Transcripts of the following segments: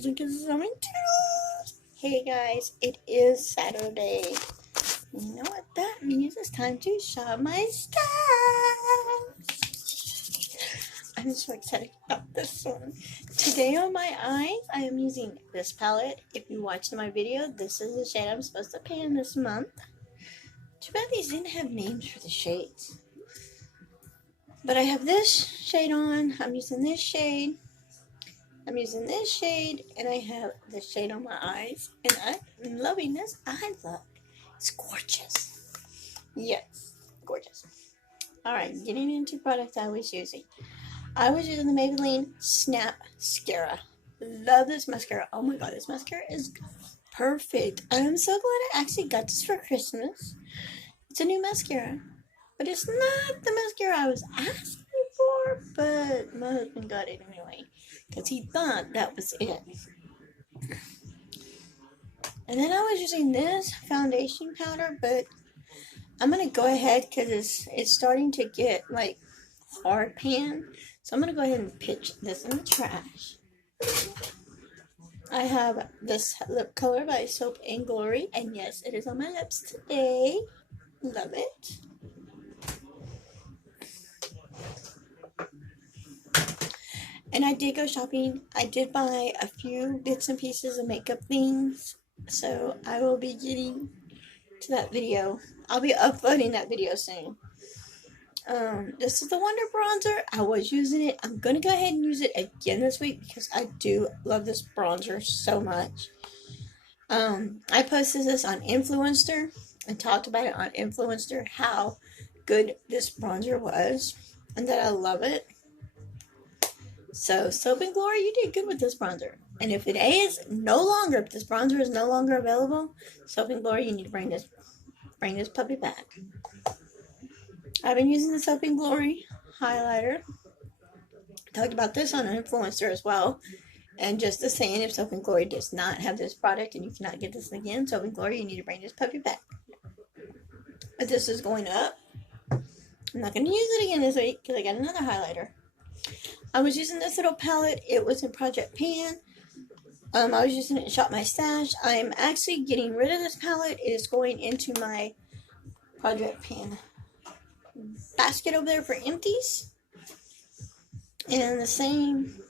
Kisses and kisses on my toes. Hey guys, it is Saturday. You know what that means? It's time to shop my stuff. I'm so excited about this one. Today on my eyes, I am using this palette. If you watched my video, this is the shade I'm supposed to pan this month. Too bad these didn't have names for the shades. But I have this shade on. I'm using this shade. I'm using this shade, and I have this shade on my eyes, and I'm loving this eye look. It's gorgeous. Yes, gorgeous. Alright, getting into products I was using. I was using the Maybelline Snap Mascara. Love this mascara. Oh my god, this mascara is perfect. I'm so glad I actually got this for Christmas. It's a new mascara, but it's not the mascara I was asking for, but my husband got it anyway, because he thought that was it. And then I was using this foundation powder, but I'm going to go ahead, because it's starting to get, like, hard pan. So I'm going to go ahead and pitch this in the trash. I have this lip color by Soap & Glory, and yes, it is on my lips today. Love it. And I did go shopping. I did buy a few bits and pieces of makeup things, so I will be getting to that video. I'll be uploading that video soon. This is the Wonder Bronzer. I was using it. I'm going to go ahead and use it again this week because I do love this bronzer so much. I posted this on Influencer and talked about it on Influencer, how good this bronzer was and that I love it. So, Soap & Glory, you did good with this bronzer. And if this bronzer is no longer available, Soap & Glory, you need to bring this puppy back. I've been using the Soap & Glory highlighter. Talked about this on an Influencer as well. And just the saying, if Soap & Glory does not have this product and you cannot get this again, Soap & Glory, you need to bring this puppy back. But this is going up. I'm not going to use it again this week because I got another highlighter. I was using this little palette. It was in Project Pan. I was using it in Shop My Stash. I'm actually getting rid of this palette. It is going into my Project Pan basket over there for empties. And the same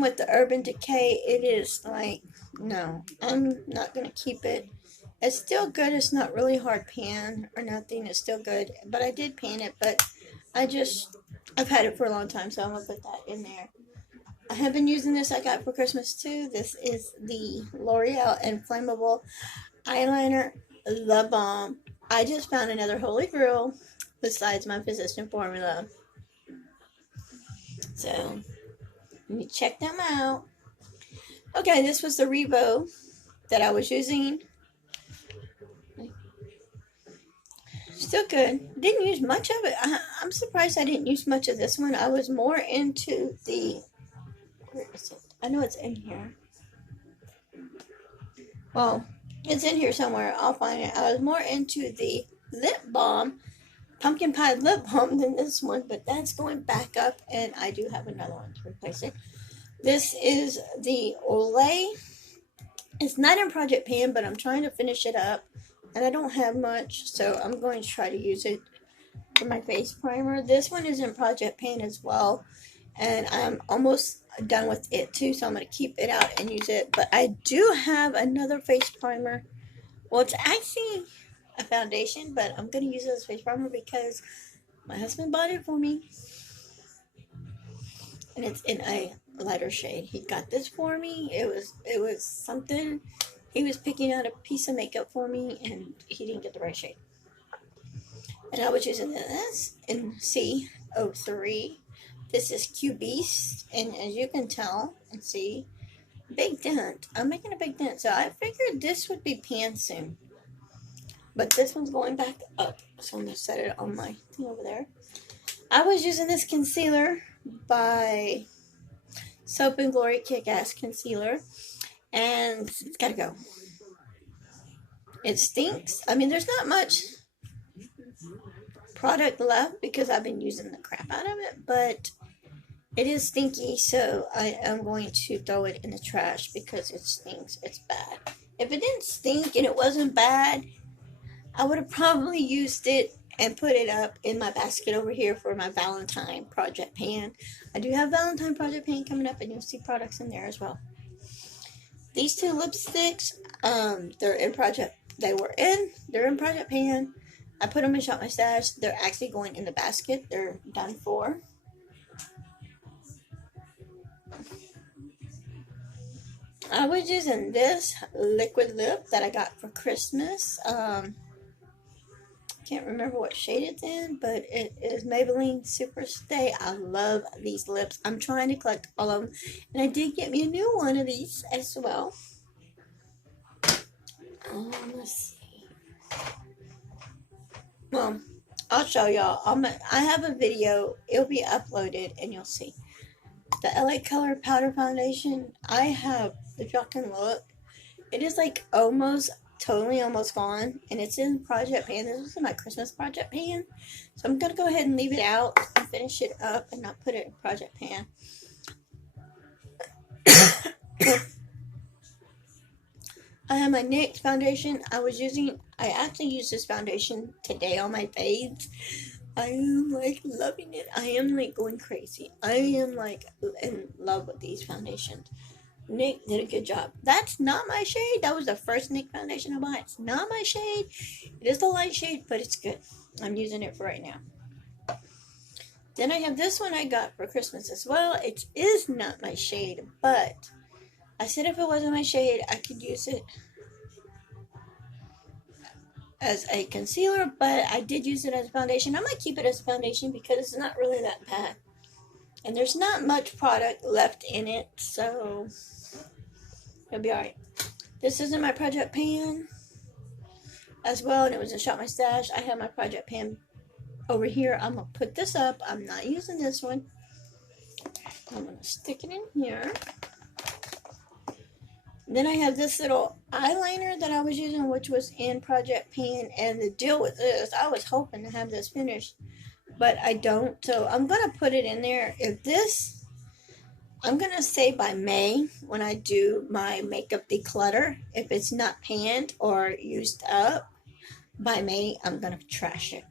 with the Urban Decay. It is like, no, I'm not going to keep it. It's still good. It's not really hard pan or nothing. It's still good. But I did pan it, but I've had it for a long time, so I'm going to put that in there. I have been using this. I got for Christmas too. This is the L'Oreal Inflammable Eyeliner. The bomb. I just found another holy grail besides my Physician Formula. So, let me check them out. Okay, this was the Revo that I was using. Still good. Didn't use much of it. I'm surprised I didn't use much of this one. I was more into the... Where is it? I know it's in here. Well, it's in here somewhere. I'll find it. I was more into the lip balm, pumpkin pie lip balm, than this one, but that's going back up, and I do have another one to replace it. This is the Olay. It's not in Project Pan, but I'm trying to finish it up, and I don't have much, so I'm going to try to use it for my face primer. This one is in Project Pan as well, and I'm almost done with it too, so I'm going to keep it out and use it. But I do have another face primer. Well, it's actually a foundation, but I'm going to use it as face primer because my husband bought it for me, and it's in a lighter shade. He got this for me. It was something. He was picking out a piece of makeup for me, and he didn't get the right shade. And I was using this in C03. This is Q Beast, and as you can tell and see, big dent. I'm making a big dent, so I figured this would be pan soon. But this one's going back up, so I'm going to set it on my thing over there. I was using this concealer by Soap & Glory Kick-Ass Concealer, and it's got to go. It stinks. I mean, there's not much product left because I've been using the crap out of it, but It is stinky, so I am going to throw it in the trash because it stinks. It's bad. If it didn't stink and it wasn't bad, I would have probably used it and put it up in my basket over here for my Valentine project pan. I do have Valentine project pan coming up, and you'll see products in there as well. These two lipsticks, they're in project pan. I put them in Shop My Stash. They're actually going in the basket. They're done for. I was using this liquid lip that I got for Christmas. Can't remember what shade it's in, but it is Maybelline Super Stay. I love these lips. I'm trying to collect all of them, and I did get me a new one of these as well. Let's see. Well, I'll show y'all. I have a video. It'll be uploaded, and you'll see. The LA Color Powder Foundation, I have, if y'all can look, it is like almost gone, and it's in project pan. This is my Christmas project pan, so I'm gonna go ahead and leave it out and finish it up and not put it in project pan. I have my NYX foundation. I actually used this foundation today on my fades. I am like loving it. I am like going crazy. I am like in love with these foundations. NYX did a good job. That's not my shade. That was the first NYX foundation I bought. It's not my shade. It is the light shade, but it's good. I'm using it for right now. Then I have this one I got for Christmas as well. It is not my shade, but I said if it wasn't my shade, I could use it as a concealer, but I did use it as a foundation. I might keep it as a foundation because it's not really that bad. And there's not much product left in it, so it'll be alright. This is in my project pan as well, and it was in Shop My Stash. I have my project pan over here. I'm going to put this up. I'm not using this one. I'm going to stick it in here. Then I have this little eyeliner that I was using, which was in project pan, and the deal with this, I was hoping to have this finished, but I don't, so I'm going to put it in there. I'm going to say by May, when I do my makeup declutter, if it's not panned or used up, by May, I'm going to trash it.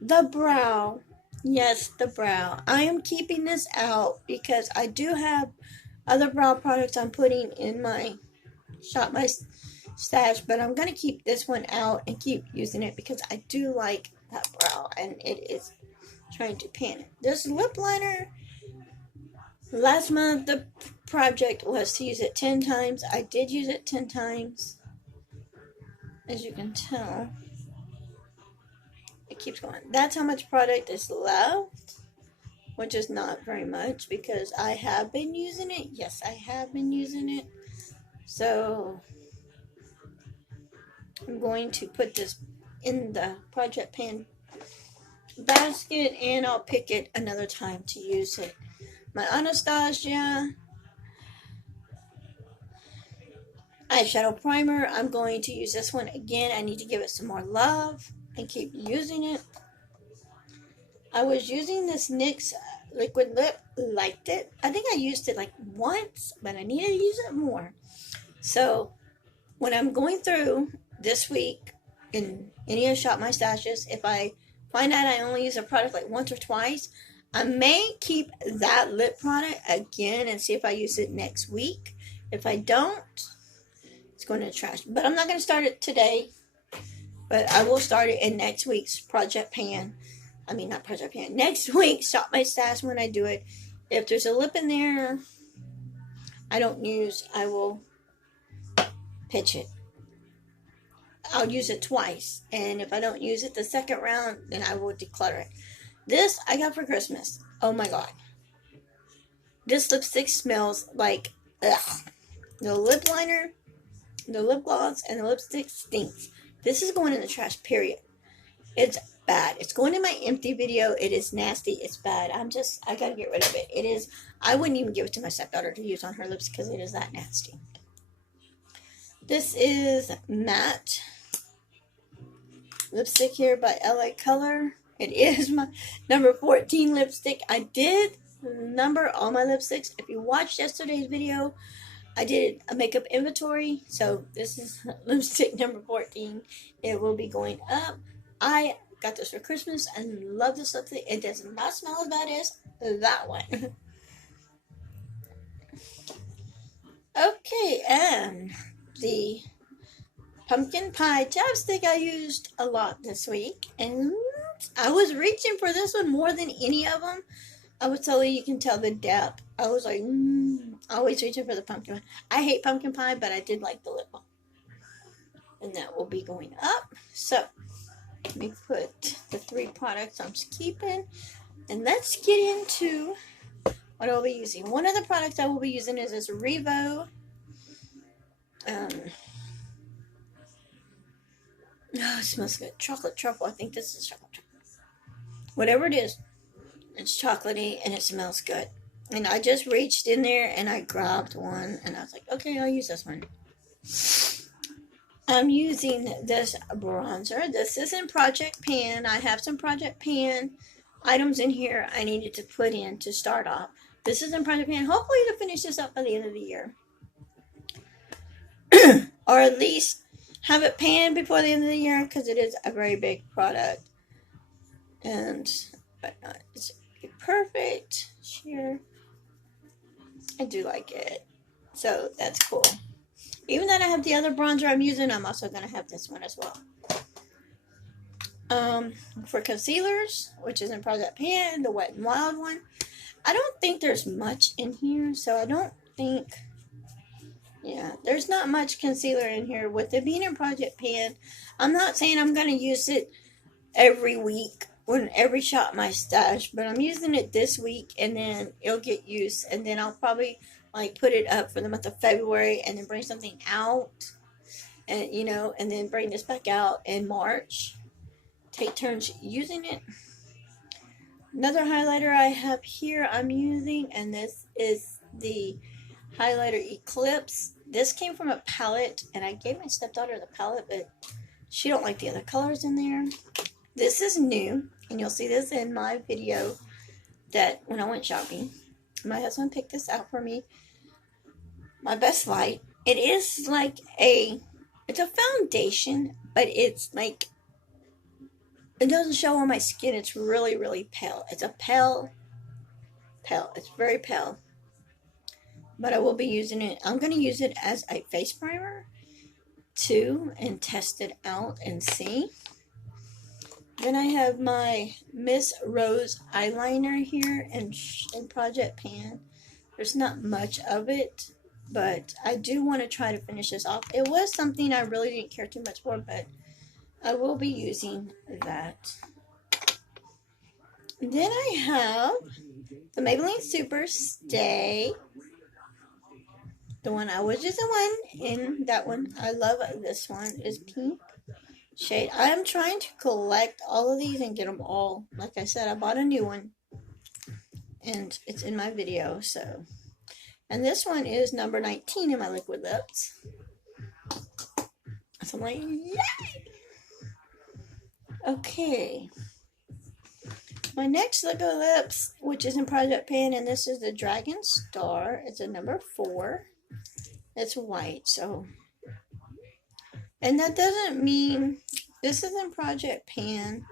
The brow. Yes, the brow. I am keeping this out because I do have other brow products I'm putting in my Shop My Stash, but I'm going to keep this one out and keep using it because I do like that brow, and it is trying to pan it. This lip liner, last month the project was to use it 10 times. I did use it 10 times, as you can tell. It keeps going. That's how much product is left, which is not very much because I have been using it. Yes, I have been using it. So I'm going to put this in the project pan basket, and I'll pick it another time to use it. My Anastasia eyeshadow primer, I'm going to use this one again. I need to give it some more love and keep using it. I was using this NYX liquid lip, liked it. I think I used it like once, but I need to use it more. So when I'm going through this week in any of Shop My Stashes, if I find out I only use a product like once or twice, I may keep that lip product again and see if I use it next week. If I don't, it's going to the trash. But I'm not going to start it today. But I will start it in next week's project pan. I mean, not project pan. Next week, Shop My Stash when I do it. If there's a lip in there I don't use, I will pitch it. I'll use it twice. And if I don't use it the second round, then I will declutter it. This I got for Christmas. Oh my god. This lipstick smells like, ugh. The lip liner, the lip gloss, and the lipstick stinks. This is going in the trash, period. It's bad. It's going in my empty video. It is nasty. It's bad. I gotta get rid of it. It is, I wouldn't even give it to my stepdaughter to use on her lips because it is that nasty. This is matte lipstick here by LA Color. It is my number 14 lipstick. I did number all my lipsticks. If you watched yesterday's video, I did a makeup inventory. So this is lipstick number 14. It will be going up. I got this for Christmas and love this lipstick. It does not smell as bad as that one. Okay, and the pumpkin pie chapstick I used a lot this week, and I was reaching for this one more than any of them. I was telling you can tell the depth. I was like, always reaching for the pumpkin pie. I hate pumpkin pie, but I did like the lip balm. And that will be going up. So, let me put the 3 products I'm keeping. And let's get into what I'll be using. One of the products I will be using is this Revo. Oh, it smells good. Chocolate truffle. I think this is chocolate truffle. Whatever it is, it's chocolatey and it smells good. And I just reached in there and I grabbed one and I was like, okay, I'll use this one. I'm using this bronzer. This is in Project Pan. I have some Project Pan items in here I needed to put in to start off. This is in Project Pan. Hopefully to finish this up by the end of the year. Or at least have it panned before the end of the year because it is a very big product. And it's perfect sheer. I do like it. So that's cool. Even though I have the other bronzer I'm using, I'm also going to have this one as well. For concealers, which is in Project Pan, the Wet n Wild one, I don't think there's much in here. So I don't think... Yeah, there's not much concealer in here. With it being in Project Pan, I'm not saying I'm going to use it every week or every shot my stash, but I'm using it this week and then it'll get used and then I'll probably like put it up for the month of February and then bring something out and and then bring this back out in March. Take turns using it. Another highlighter I have here I'm using, and this is the highlighter Eclipse. This came from a palette, and I gave my stepdaughter the palette, but she don't like the other colors in there. This is new, and you'll see this in my video that when I went shopping. My husband picked this out for me. My Best Light. It is like it's a foundation, but it's like, it doesn't show on my skin. It's really, really pale. It's a pale. It's very pale. But I will be using it. I'm going to use it as a face primer too and test it out and see. Then I have my Miss Rose eyeliner here in Project Pan. There's not much of it, but I do want to try to finish this off. It was something I really didn't care too much for, but I will be using that. Then I have the Maybelline Super Stay. The one I was just the one in that one. I love this one. It's pink shade. I am trying to collect all of these and get them all. Like I said, I bought a new one. And it's in my video, so. And this one is number 19 in my liquid lips. So I'm like, yay! Okay. My next liquid lips, which is in Project Pan, and this is the Dragon Star. It's a number 4. It's white, so. And that doesn't mean this is in Project Pan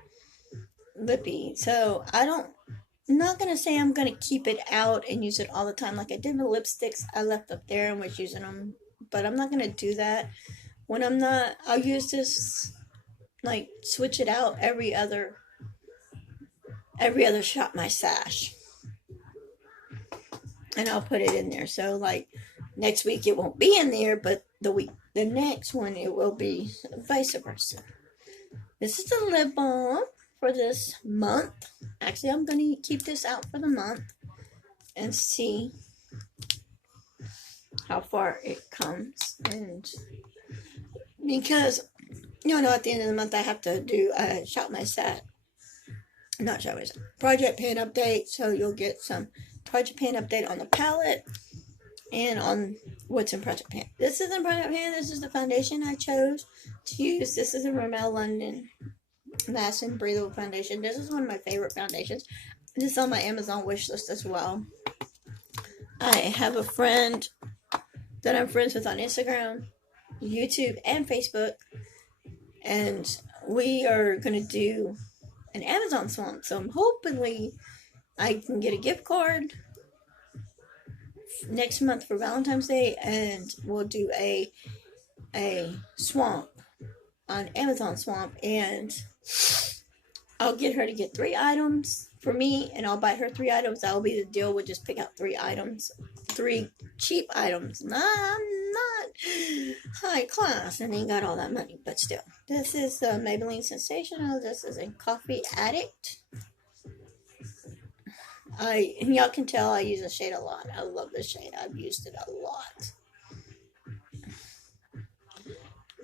lippy. So I'm not going to say I'm going to keep it out and use it all the time. Like I did the lipsticks I left up there and was using them. But I'm not going to do that. When I'm not, I'll use this, like switch it out every other shot my stash. And I'll put it in there. So like next week it won't be in there, but the next one it will be, vice versa. This is the lip balm for this month. Actually, I'm going to keep this out for the month and see how far it comes. And because, at the end of the month I have to do a Project Pan update. So you'll get some Project Pan update on the palette and on what's in Project Pan. This is in Project Pan. This is the foundation I chose to use. This is a Rimmel London Matte and Breathable Foundation. This is one of my favorite foundations. This is on my Amazon wish list as well. I have a friend that I'm friends with on Instagram, YouTube, and Facebook, and we are going to do an Amazon swap. So I'm hopefully I can get a gift card next month for Valentine's Day, and we'll do a swamp on Amazon swamp, and I'll get her to get 3 items for me, and I'll buy her 3 items. That will be the deal. We'll just pick out 3 items, 3 cheap items. Not high class, and ain't got all that money, but still. This is Maybelline Sensational. This is a Coffee Addict. Y'all can tell I use the shade a lot. I love this shade. I've used it a lot.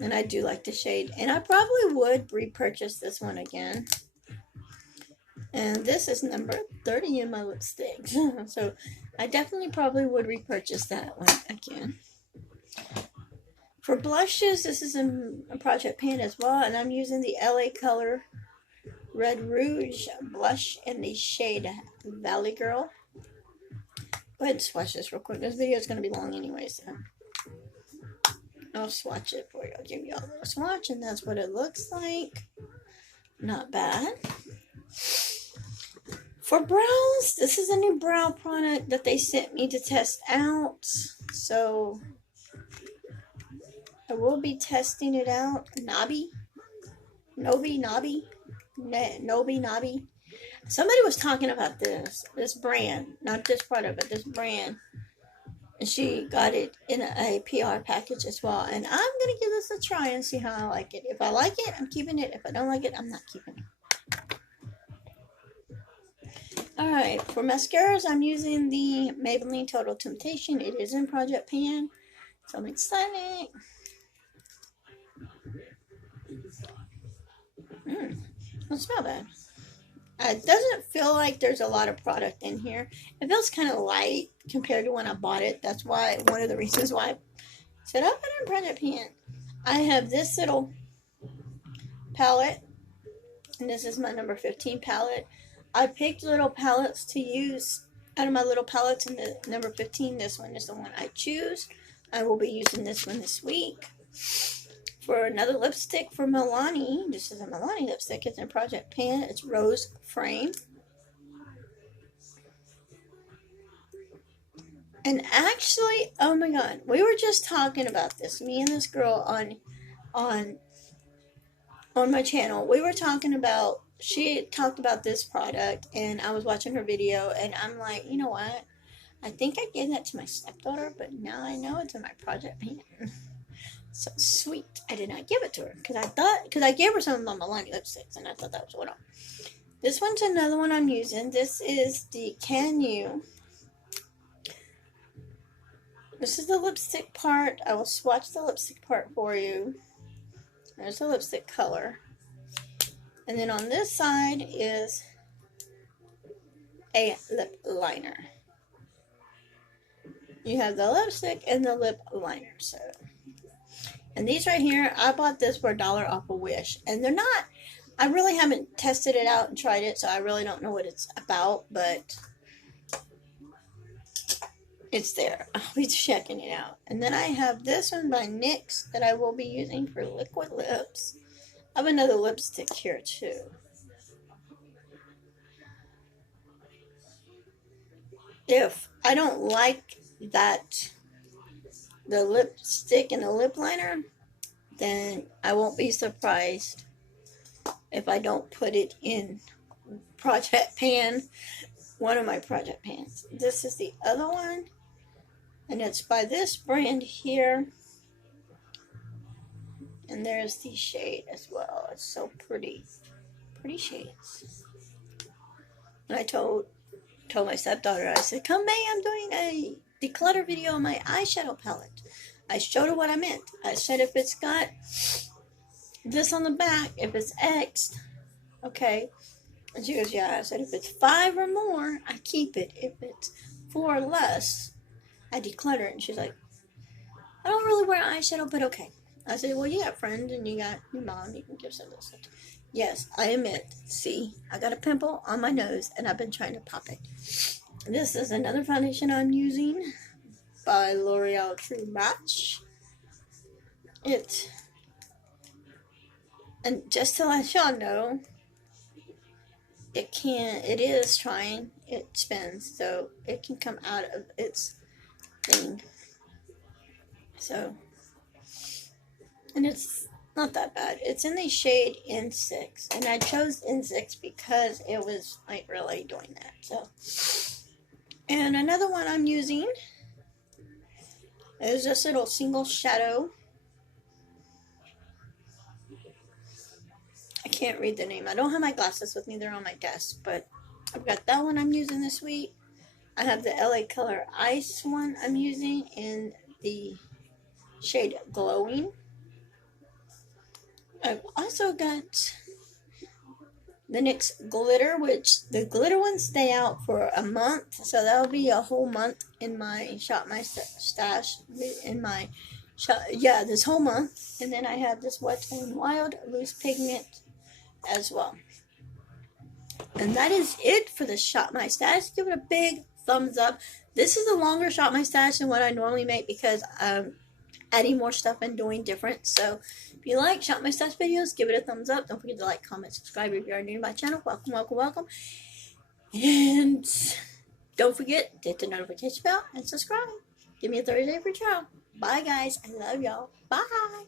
And I do like the shade. And I probably would repurchase this one again. And this is number 30 in my lipstick. So I definitely probably would repurchase that one again. For blushes, this is a Project Pan as well. And I'm using the LA Color Red Rouge blush in the shade Valley Girl. Go ahead and swatch this real quick. This video is going to be long anyway, so I'll swatch it for you. I'll give you a little swatch, and that's what it looks like. Not bad. For brows, this is a new brow product that they sent me to test out. So I will be testing it out. Nobby. Somebody was talking about this brand, not this product, but this brand, and she got it in a PR package as well. And I'm gonna give this a try and see how I like it. If I like it, I'm keeping it. If I don't like it, I'm not keeping it. All right, for mascaras, I'm using the Maybelline Total Temptation. It is in Project Pan, so I'm excited. Don't smell bad. It doesn't feel like there's a lot of product in here. It feels kind of light compared to when I bought it. That's why, one of the reasons why I said I'll put it in Project Pan. I have this little palette, and this is my number 15 palette. I picked little palettes to use out of my little palettes, and the number 15, this one is the one I choose. I will be using this one this week. For another lipstick for Milani, this is a Milani lipstick. It's in Project Pan. It's Rose Frame. And actually, oh my god, we were just talking about this. Me and this girl on my channel. We were talking about, she talked about this product, and I was watching her video, and I'm like, you know what? I think I gave that to my stepdaughter, but now I know it's in my Project Pan. So sweet. I did not give it to her because I gave her some of my Milani lipsticks, and I thought that was one of them. This one's another one I'm using. This is the Can You. This is the lipstick part. I will swatch the lipstick part for you. There's the lipstick color. And then on this side is a lip liner. You have the lipstick and the lip liner. So. And these right here, I bought this for $1 off a Wish. And they're not, I really haven't tested it out and tried it, so I really don't know what it's about, but it's there. I'll be checking it out. And then I have this one by NYX that I will be using for liquid lips. I have another lipstick here too. If I don't like that, the lipstick and the lip liner, then I won't be surprised if I don't put it in Project Pan, one of my Project Pans. This is the other one, and it's by this brand here. And there's the shade as well. It's so pretty. Pretty shades. And I told my stepdaughter, I said, come May, I'm doing a declutter video on my eyeshadow palette. I showed her what I meant. I said if it's got this on the back, if it's X'd, okay. And she goes, yeah. I said if it's 5 or more, I keep it. If it's 4 or less, I declutter it. And she's like, I don't really wear eyeshadow, but okay. I said, well, you got friends and you got your mom, you can give some of this stuff. Yes, I admit. See, I got a pimple on my nose and I've been trying to pop it. This is another foundation I'm using by L'Oreal True Match. And just to let y'all know, it is trying, it spins, so it can come out of its thing. So, and it's not that bad. It's in the shade N6, and I chose N6 because it was like really doing that. So, and another one I'm using is this little single shadow. I can't read the name. I don't have my glasses with me. They're on my desk, but I've got that one I'm using this week. I have the LA Color Ice one I'm using in the shade Glowing. I've also got the NYX Glitter, which the glitter ones stay out for a month, so that'll be a whole month in my Shop My Stash, in my shop, yeah, this whole month. And then I have this Wet n Wild Loose Pigment as well. And that is it for the Shop My Stash. Give it a big thumbs up. This is a longer Shop My Stash than what I normally make because I'm adding more stuff and doing different. So if you like Shop My Stash videos, give it a thumbs up. Don't forget to like, comment, subscribe if you are new to my channel. Welcome, welcome, welcome. And don't forget to hit the notification bell and subscribe. Give me a Thursday free trial. Bye guys. I love y'all. Bye.